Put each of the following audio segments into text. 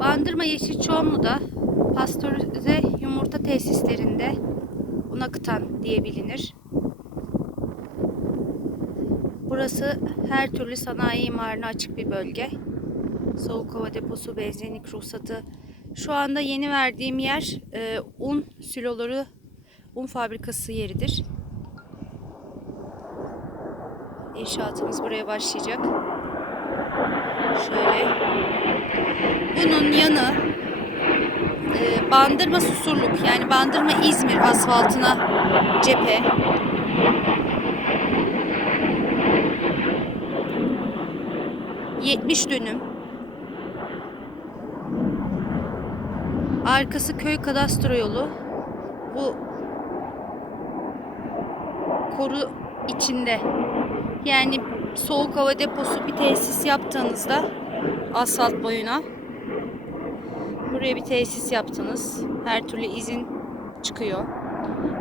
Bandırma Yeşilçoğumlu'da pastörize yumurta tesislerinde un akıtan diye bilinir. Burası her türlü sanayi imarına açık bir bölge. Soğuk hava deposu, benzinlik ruhsatı. Şu anda yeni verdiğim yer e, un siloları, un fabrikası yeridir. İnşaatımız buraya başlayacak. Şöyle. Bunun yanı e, Bandırma Susurluk yani Bandırma İzmir asfaltına cephe. ...70 dönüm. Arkası köy kadastro yolu. Bu koru içinde. Yani soğuk hava deposu bir tesis yaptığınızda asfalt boyuna buraya bir tesis yaptınız. Her türlü izin çıkıyor.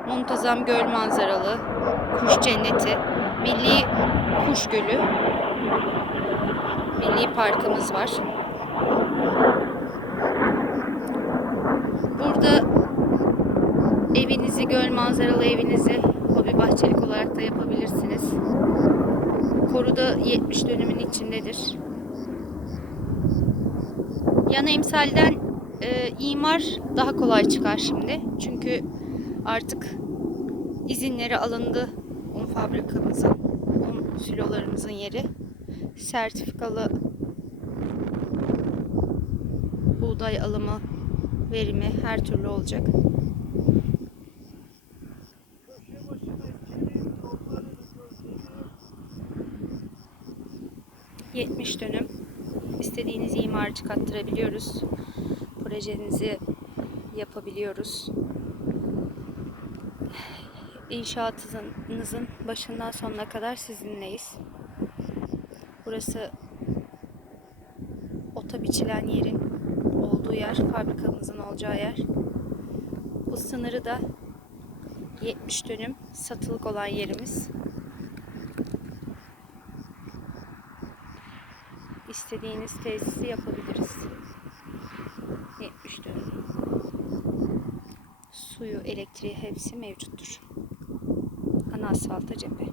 Muntazam göl manzaralı, kuş cenneti, milli kuş gölü, milli parkımız var. Burada evinizi, göl manzaralı evinizi hobi bahçelik olarak da yapabilirsiniz. Koruda 70 dönümün içindedir. Yan emsalden e, imar daha kolay çıkar şimdi. Çünkü artık izinleri alındı un fabrikamızın, un silolarımızın yeri. Sertifikalı buğday alımı, verimi her türlü olacak. ...70 dönüm istediğiniz imarı çıkarttırabiliyoruz. Projenizi yapabiliyoruz. İnşaatınızın başından sonuna kadar sizinleyiz. Burası ota biçilen yerin olduğu yer, fabrikamızın olacağı yer. Bu sınırı da 70 dönüm satılık olan yerimiz. İstediğiniz tesisi yapabiliriz. 70 dönüm. Suyu, elektriği hepsi mevcuttur. Ana asfalta cephe.